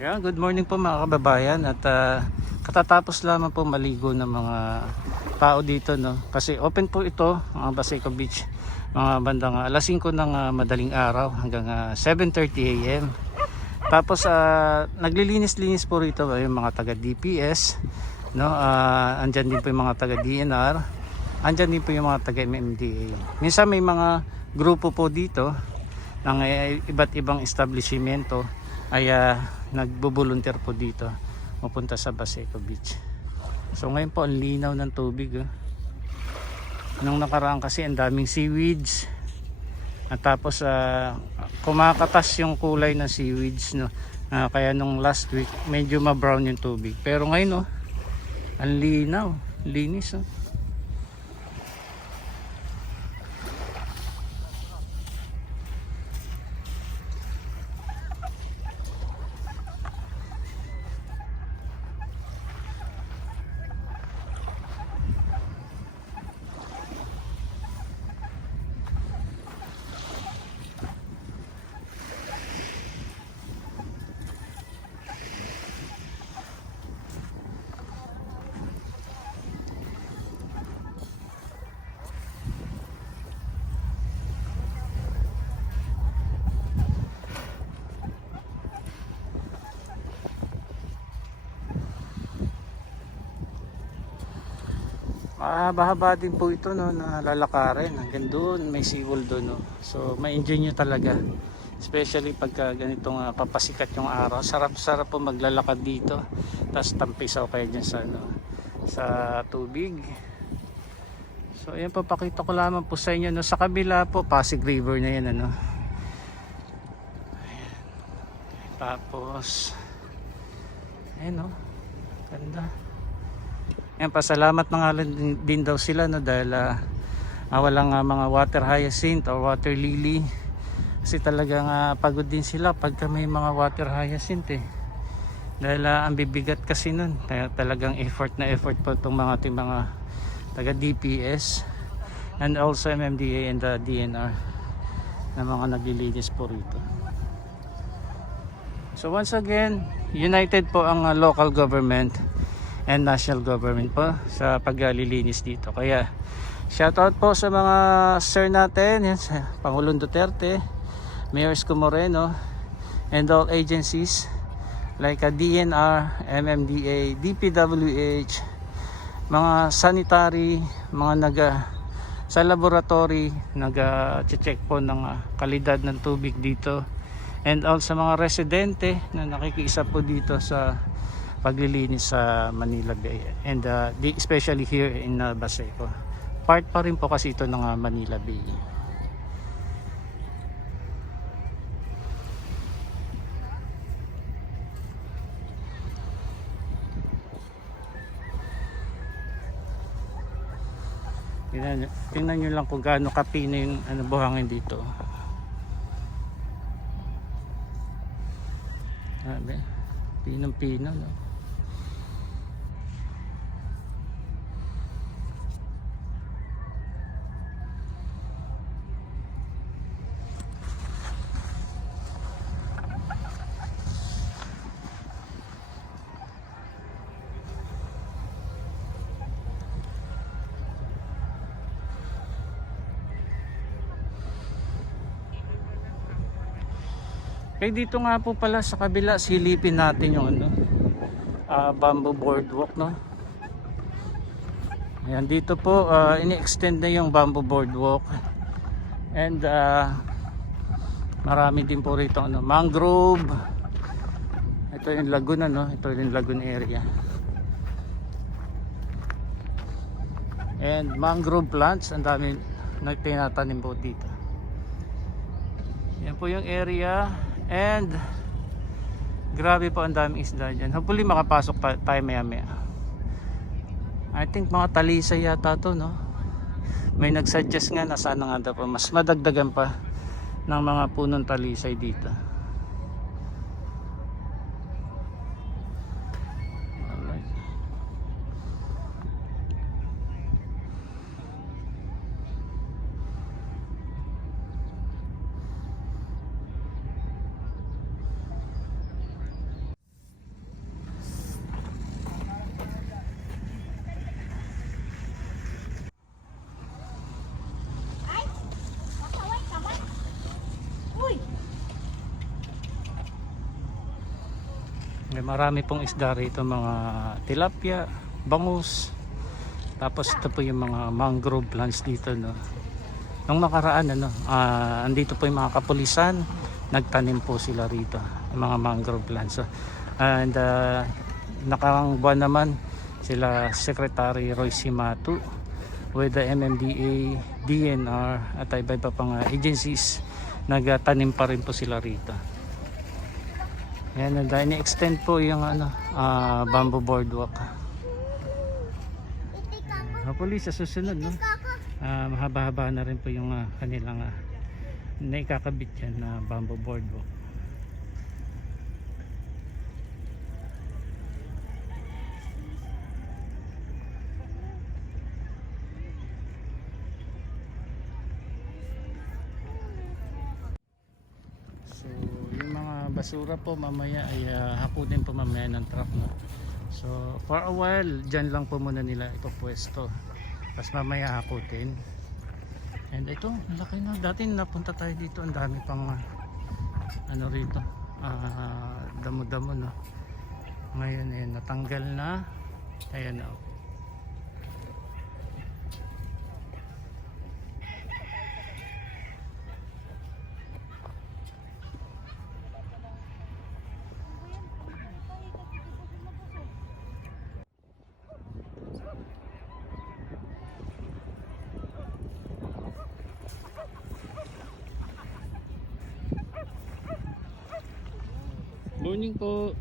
Yeah, good morning po mga kababayan at katatapos lamang po maligo ng mga tao dito, no. Kasi open po ito, ang Baseco Beach, mga bandang alas 5 ng madaling araw hanggang 7:30 AM. Tapos naglilinis-linis po rito yung mga taga DPS, no. Andyan din po yung mga taga DNR, andyan din po yung mga taga MMDA. Minsan may mga grupo po dito ng iba't ibang establishmento ay nagbo-volunteer po dito mapunta sa Baseco Beach. So ngayon po ang linaw ng tubig, oh. Nung nakaraan kasi ang daming seaweeds at tapos kumakatas yung kulay ng seaweeds, no. Kaya nung last week medyo ma-brown yung tubig, pero ngayon, oh, ang linaw, linis, oh. Mahaba-haba din po ito, no, na lalakarin hanggang doon, may seawall doon, no. So ma-enjoy nyo talaga, especially pagka ganitong papasikat yung araw. Sarap-sarap po maglalakad dito, tapos tampisaw kayo dyan sa, no, sa tubig. So ayan, papakita ko lamang po sa inyo, no. Sa kabila po Pasig River na yan, ano. Ayan. Tapos ayan, no, ganda. Ayan, pasalamat na nga din daw sila, no, dahil walang mga water hyacinth or water lily, kasi talagang pagod din sila pagka may mga water hyacinth, dahil ang bibigat kasi nun, kaya talagang effort po itong mga taga DPS and also MMDA and the DNR na mga naglilinis po rito. So once again, united po ang local government and national government po sa paglilinis dito. Kaya shoutout po sa mga sir natin, yan, sa Pangulong Duterte, Mayor Isko Moreno, and all agencies like DNR, MMDA, DPWH, mga sanitary, mga sa laboratory nag-check po ng kalidad ng tubig dito, and also mga residente na nakikiisa po dito sa paglilinis sa Manila Bay, and especially here in Baseco. Part pa rin po kasi ito ng Manila Bay. Tingnan nyo lang kung gaano kapino yung buhangin dito. Pinong-pino, no? Kaya dito nga po pala sa kabila, silipin natin yung bamboo boardwalk, no. Ayan, dito po ini-extend na yung bamboo boardwalk, and marami din po rito mangrove. Ito yung lagoon, no. Ito yung lagoon area, and mangrove plants, ang dami nagtinatanim po dito. Yan po yung area, and grabe po ang daming isda dyan. Hopefully makapasok tayo maya maya. I think mga talisay yata to, no. May nagsuggest nga na sana nga daw po mas madagdagan pa ng mga punong talisay dito. Alright. May marami pong isda rito, mga tilapia, bangus. Tapos ito po yung mga mangrove plants dito, no. Nung nakaraan, andito po yung mga kapulisan, nagtanim po sila rito ng mga mangrove plants. So, and nakarang buwan naman sila Secretary Roy Simatu with the MMDA, DNR at iba-iba pang agencies, nagtanim pa rin po sila rito. Ayan, dahil ni-extend po yung bamboo boardwalk. Hopefully sa susunod, no, mahaba-haba na rin po yung kanilang naikakabit yan na bamboo boardwalk. So yung mga basura po mamaya ay hakutin po mamaya ng truck, no? So for a while dyan lang po muna nila ipopwesto, tapos mamaya hakutin. And ito, laki na. Dati napunta tayo dito, ang dami pang rito, damo-damo, no. Ngayon natanggal na. Ayan, no. Morning po.